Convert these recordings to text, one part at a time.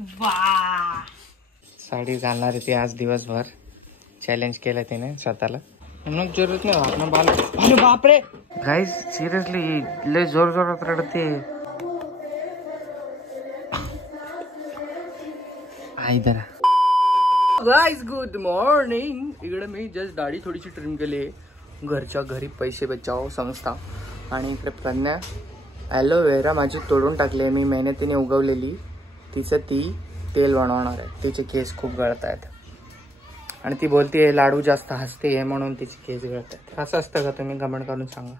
वाह, साडी घालणार ती आज दिवसभर. चॅलेंज केलं तिने स्वतःला. म्हणून जरूरत नाही आपला बाल. अरे बापरे गाइस, सिरियसली लय जोर जोरात रडते. इधर गाइस, गुड मॉर्निंग. इकडे मी जस्ट दाढी थोडीशी ट्रिम केली. घरच्या घरी पैसे बचाव संस्था. आणि इकडे प्रज्ञा ॲलोवेरा माझी तोडून टाकली आहे. मी मेहनतीने उगवलेली. तिचं ती तेल बनवणार आहे. तिचे केस खूप गळत आहेत आणि ती बोलते लाडू जास्त हसते आहे म्हणून तिचे केस गळत आहेत. असं असतं का? तुम्ही कमेंट करून सांगा.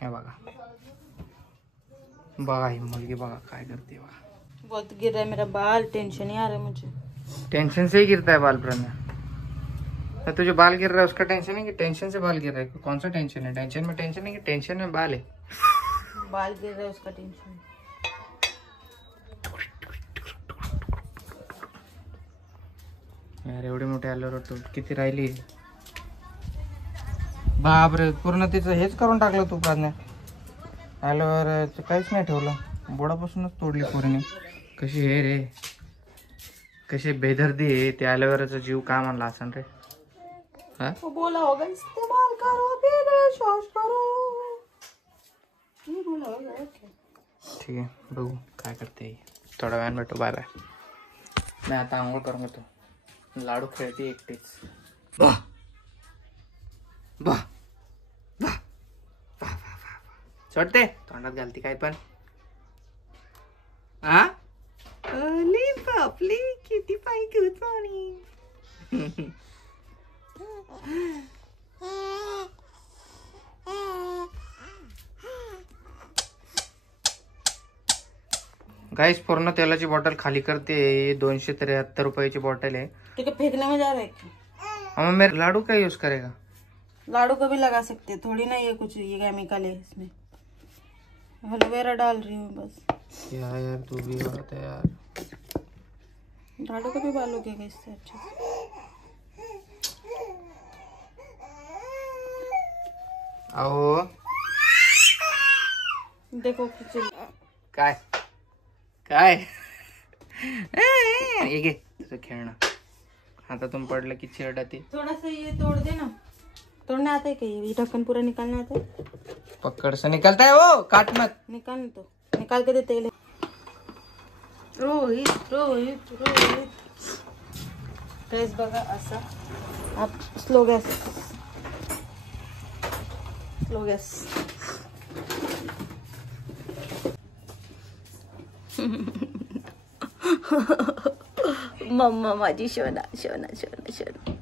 हे बघा बघा, ही मुलगी बघा काय करते बघा. बहुत गिर रहा है मेरा बाल, टेंशन ही आ रहा है मुझे. टेंशन से ही गिरता है बाल प्रज्ञा. तो तुझे बाल गिर रहा है उसका टेंशन है कि टेंशन से बाल गिर रहा है? कौन सा टेंशन है? टेंशन में टेंशन है कि टेंशन में बाल है? बाल गिर रहा है उसका टेंशन. यार एवढी मोठी ॲलोवेरा तू किती राहिली? बापरे, पूर्ण तिचं हेच करून टाकलं तू प्रज्ञा. ॲलोवेराचं काहीच नाही ठेवलं. बोडापासूनच तोडली पूर्ण. कशी हे रे, कशी बेदर्दी आहे. ते ॲलोवेराचा जीव का म्हणला असन रे? हा, बोला होगा इस्तेमाल करो फिर शौच करो. बोला होगा. ठीक आहे, बघू काय करते. थोडा वेळानं भेटू. Bye bye. मी आता आंघोळ करून घेतो. लाडू खेळते एकटीच. वाह वाह वाह वाह वाह. सोडते तोंडात घालते काय पण. हा, अली बापली किती पाय गुड मॉर्निंग. गाइस, पूर्ण तेलाची बॉटल खाली करते. 273 रुपयाची बॉटल है. ठीक है, फेंकने में जा रहा है. हम मेरे लाडू का यूज करेगा? लाडू का भी लगा सकते हैं. थोड़ी ना ये कुछ ये केमिकल है इसमें. एलोवेरा डाल रही हूँ बस. यार तू भी बात है यार. लाडू का भी बाल उगेगा इससे अच्छा. आओ देखो खिचड़ी काय काय ये घे तुझं खेळणं. आता तुम पडलं की चिरडाती. थोड़ा सा ये तोड़ दे ना. तोड़ने आता है क्या? ये ढक्कन पूरा निकालना आता है? पकड़ से निकलता है वो, काट मत. निकाल तो निकाल के दे तेल. रोहित रोहित रोहित. गॅस बघा असा. आप स्लो गॅस, स्लो गॅस. मम्मा माझी शोना शोना शोना शोना.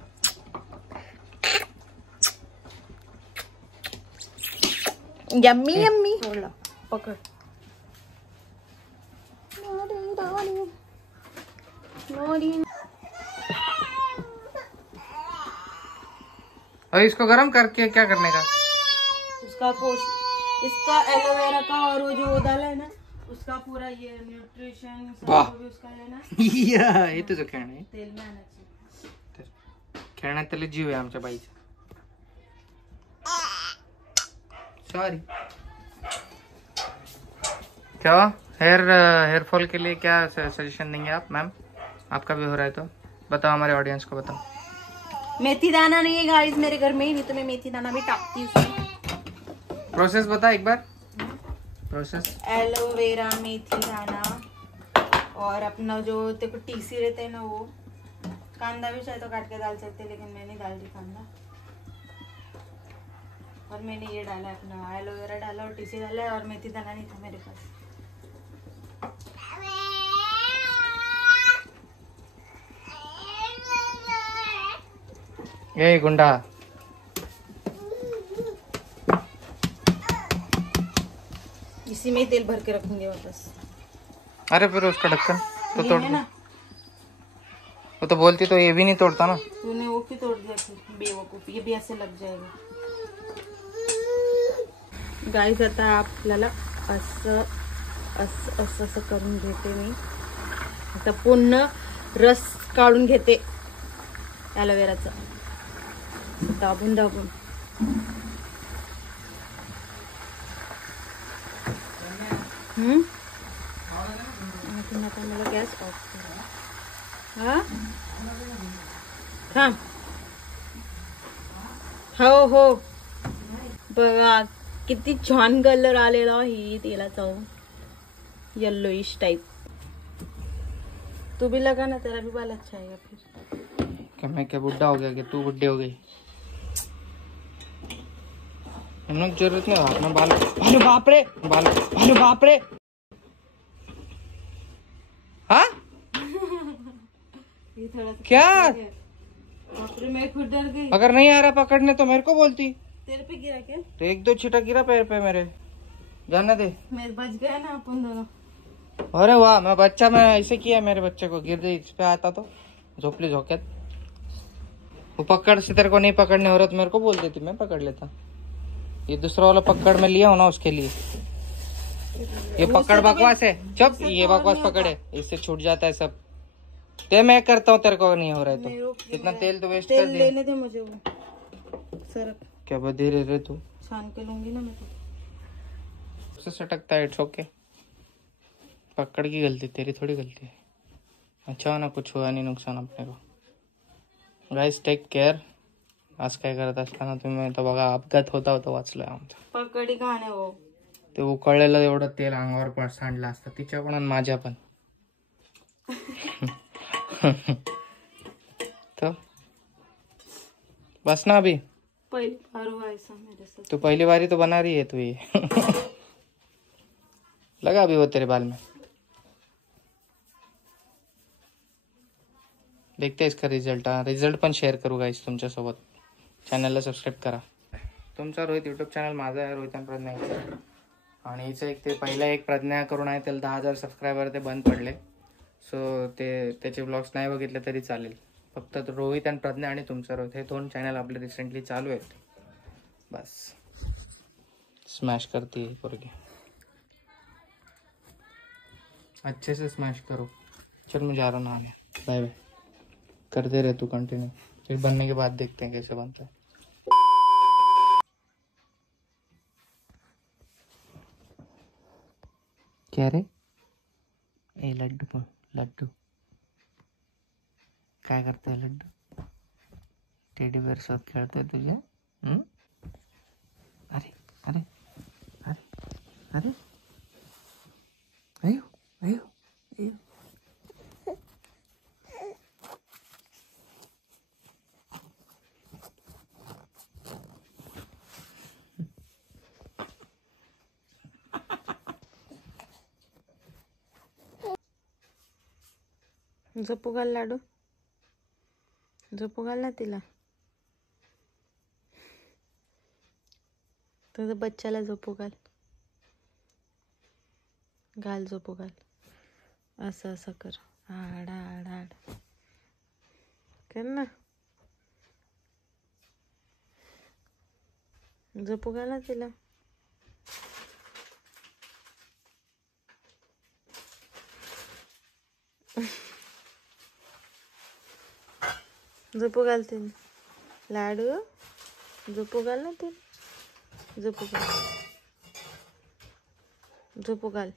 Yummy yummy. पकड़. और इसको गरम करके क्या करने का? उसका पोस्ट, इसका एलोवेरा का और वो जो डाला है ना उसका पूरा ये न्यूट्रिशन भी उसका है ना. हे तुझं खेळणं आहे. तेल में आना चाहिए. खेळण्यात त्याला जीव आहे आमच्या बाईचा. सॉरी. क्या हेयर फॉल के लिए क्या सजेशन देंगे आप मैम? आपका भी हो रहा है तो बताओ, हमारे ऑडियंस को बताओ. मेथी दाना नहीं है गाइस मेरे घर में, नहीं तो मैं मेथी दाना भी टाकती हूँ उसमें. प्रोसेस बता एक बार. प्रोसेस एलोवेरा, मेथी दाना और अपना जो देखो टीसी रहता है ना वो. कांदा भी चाहे तो काट के डाल सकते, लेकिन मैंने डाल दी कांदा. और मैंने ये डाला है अपना एलोवेरा डाला और टीसी डाला है. और मेथी दाना नहीं था मेरे पास. ये गुंडा. इसी में ही तेल भर के रखूंगी वापस. अरे फिर उसका ढक्कन तो ये तोड़ है दो. ना. वो तो बोलती तो ये भी नहीं तोड़ता ना. तूने वो क्यों तोड़ दिया? बेवकूफ. ये भी ऐसे लग जाएगा. गाइस आता आपल्याला असं असं असं असं करून घेते मी. आता पूर्ण रस काढून घेते ॲलोवेराचा दाबून दाबून. आता मला गॅस ऑफ करा. हा थांब. हो हो बघा किती छान कलर आलेला ही तेलाचा येल्लोइश टाइप. तू भी लगा ना, तेरा भी बाल अच्छा आएगा फिर. क्या मैं क्या बुढ़ा हो गया कि तू बुढ़ी हो गई? हम लोग जरूरत नहीं अपना बाल. अरे बाप रे बाल. अरे बाप रे. हाँ ये थोड़ा क्या? बाप रे मैं खुद डर गई. अगर नहीं आ रहा पकड़ने तो मेरे को बोलती. तेरे पे गिरा क्या? तो 1-2 छींटा गिरा पैर पे मेरे. जाने दे. मैं बच गया ना अपन दोनों. अरे वाह, मैं बच्चा मैं ऐसे किया मेरे बच्चे को. गिर दे इस पे आता तो झोपली झोंक्यात. वो पकड़ से तेरे को नहीं पकड़ने हो रहा तो मेरे को बोल देती, मैं पकड़ लेता. ये दूसरा वाला पकड़ में लिया हो ना उसके लिए. ये पकड़ बकवास है. चुप. ये बकवास पकड़े, इससे छूट जाता है सब. ते मैं करता हूँ, तेरे को नहीं हो रहा है तो. कितना तेल तो वेस्ट कर दिया. लेने दे मुझे वो सर. क्या बधीरे रे तू. छान के लूंगी ना मैं तो. सटकता है. It's okay. पकड़ की गलती, तेरी थोडी गलती आहे. अच्छा ना, कुछ हुआ नहीं नुकसान अपने को. Guys take care. आज काय करत असताना तुम्ही तर बघा अपघात होता होता वाचलोय आमचा. पकडी खाणे हो. ते उकळलेलं एवढं तेल अंगावर पण सांडलं असतं तिच्या पण आणि माझ्या पण. तो बस ना अभी. पहली बार हुआ ऐसा मेरे साथ. तू पहली बारी तो बना रही है तू ये. लगा अभी वो तेरे बाल में. देखते इसका रिझल्ट. रिझल्ट पण शेअर करू गाईस तुमच्यासोबत. चॅनलला सबस्क्राईब करा. तुमचा रोहित यूट्यूब चॅनल माझा आहे, रोहित आणि प्रज्ञा. आणि हिचं एक ते पहिला एक प्रज्ञा करून आहे, त्याला 10,000 सबस्क्रायबर ते बंद पडले. सो ते त्याचे ब्लॉग्स नाही बघितले तरी चालेल. फक्त रोहित आणि प्रज्ञा आणि तुमचा रोहित हे 2 चॅनल आपले रिसेंटली चालू आहेत. बस स्मॅश करती है पोरगी. अच्छे से स्मैश करो. चल मैं जा रहा हूँ नहाने. Bye bye. करते रहे तू कंटिन्यू. फिर बनने के बाद देखते हैं कैसे बनता है. क्या रे? ए लड्डू लड्डू काय करतोय लड्डू? टेडी बेअर सोबत खेळतोय तुझ्या. अरे अरे अरे अरे अयो अयो अयो. झोपू घाल लाडू. झोपू घाल ना तिला. तुझ्या बच्चाला झोपू घाल. घाल झोपू घाल. असं असं कर. आड आड आड कर ना. झोपू घाल ना तिला. झोपू घाल तिला. लाडू झोपू घाल ना तिला. झोपू घाल. झोपू घाल.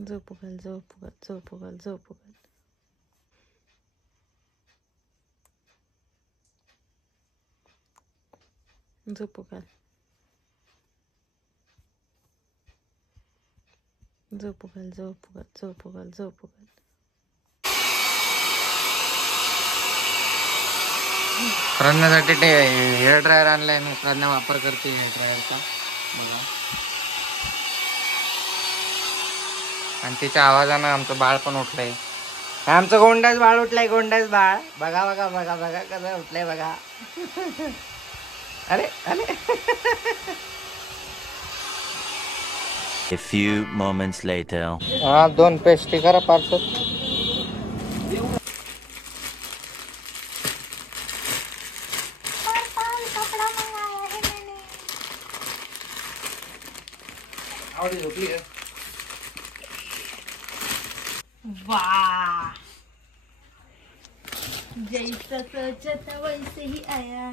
झोपू घाल. झोपू घाल. झोपू घाल. झोपू घाल. झोपू घाल. झोपू घाल. झोपू घाल. झोपू घाल. झोपू घाल. प्रज्ञासाठी ते हेअर ड्रायर आणलाय मी. प्रज्ञा वापर करते हेअर ड्रायरचा बघा. आणि तिच्या आवाजानं आमचं बाळ पण उठलंय. आमचं गोंडाच बाळ उठलंय. गोंडाच बाळ बघा बघा बघा बघा कसं उठलंय बघा. अरे अरे. A few moments later. हाँ 2 पेस्ट्री करा पार्सल. आवडी झोपली आहे. वाह जैसा सोचा था वैसे ही आया.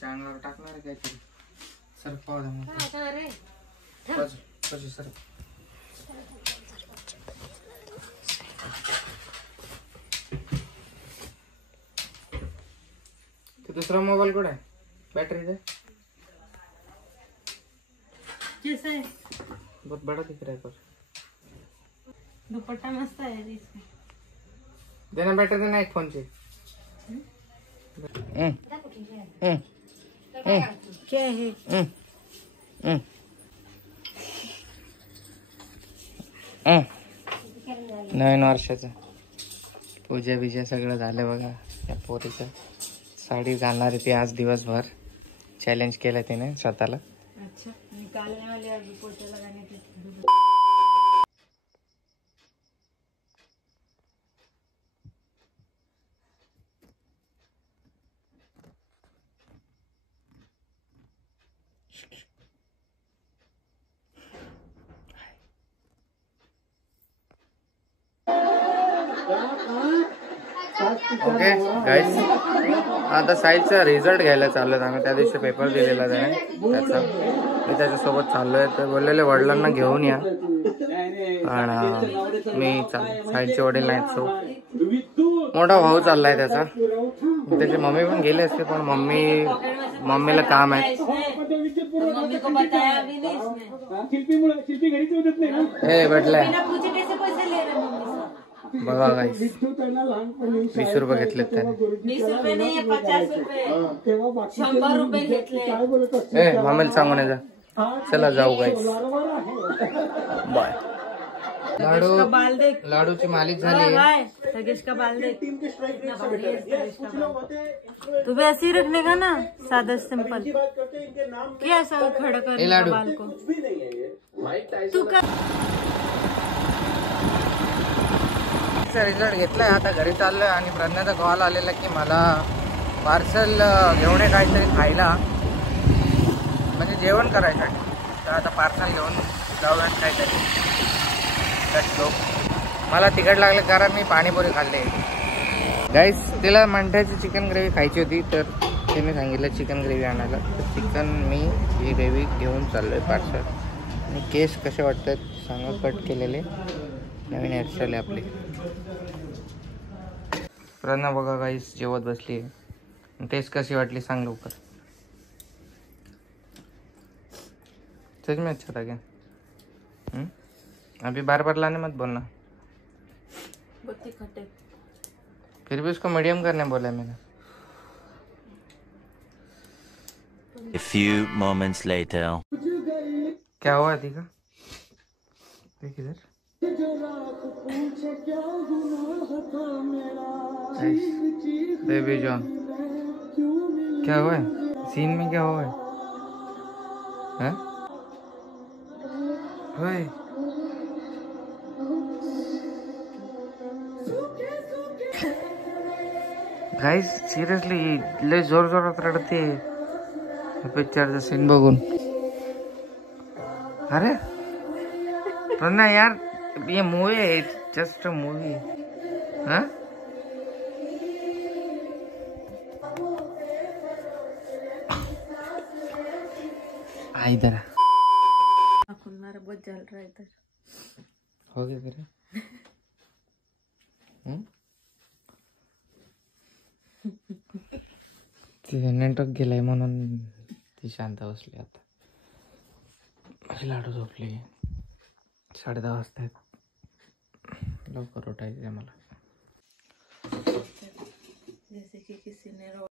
चांगल्यावर टाकणार काहीतरी. सर पाव सर तो दूसरा मोबाइल कुठे आहे बैटरी दे कैसा है बहुत बड़ा दिख रहा है पर दुपट्टा मस्त है इसमें देना बैटरी देना एक फोन से क्या है नवीन वर्षाचं पूजा बिजा सगळं झालं बघा या पोरीचं साडी घालणार आहे ती आज दिवसभर चॅलेंज केलं तिने स्वतःला अच्छा निकालने वाले अभी पोछा लगाने के ओके गाईस आता साईडचा रिझल्ट घ्यायला चाललोय आम्ही त्या दिवशी पेपर दिलेला त्याने त्याचा मी त्याच्यासोबत चाललोय तर बोललेले वडिलांना घेऊन या आणि मी साईडचे वडील नाहीत सो मोठा भाऊ चाललाय त्याचा त्याची मम्मी पण गेली असते पण मम्मीला काम आहे मम्मी को बताया भी नहीं इसने हे भेटलाय बिना पूछे कैसे पैसे ले रहे मम्मी से बघा गाईस 20 रुपये घेतलेत त्याने 20 रुपये नहीं है 50 रुपये 100 रुपये घेतले ए मम्मीला सांगून ये जा चला जाऊ गाईस बाय लाडूची मालिक झाली सगेश का बाल देख कितना बढ़िया है सगेश का बाल तू भी ऐसे ही रखने का ना सादा सिंपल क्या ऐसा खड़ा कर लाडू बाल को तू कर रिझल्ट घेतलाय आता घरी चाललोय आणि प्रज्ञाचा कॉल आलेला की मला पार्सल घेऊन ये काहीतरी खायला म्हणजे जेवण करायसाठी तर आता पार्सल घेऊन जाऊयात काहीतरी मला तिखट लागलं कारण मी पाणीपुरी खाल्ले गाईस तिला मंठ्याची चिकन ग्रेव्ही खायची होती तर तिने सांगितलं चिकन ग्रेव्ही आणायला तर चिकन मी ही ग्रेव्ही घेऊन चाललोय पार्सल आणि केस कसे वाटतात सांगा कट केलेले नवीन हेअरस्टाईल आहे आपली प्रज्ञा बघा गाईस जेवत बसली आहे टेस्ट कशी वाटली सांग लवकर सच में अच्छा था क्या अभी बार बार लाने मत बोलना फिर भी उसको मीडियम करने बोला मैंने A few moments later. क्या हुआ थी का देख इधर बेबी जॉन क्या हुआ है सीन में क्या हुआ है ओए गाइस सिरियसली लय जोर जोरात रडते पिक्चरचा सीन बघून अरे प्रज्ञा यार ये मूवी है जस्ट मूवी हाँ इधर हमारा बहुत जल रहा है इधर हो गया फिर तिथे नेटवर्क गेलाय म्हणून ती शांत बसली आता माझी लाडू झोपली 10:30 वाजता लवकर उठायचं मला जैसे कि किसी ने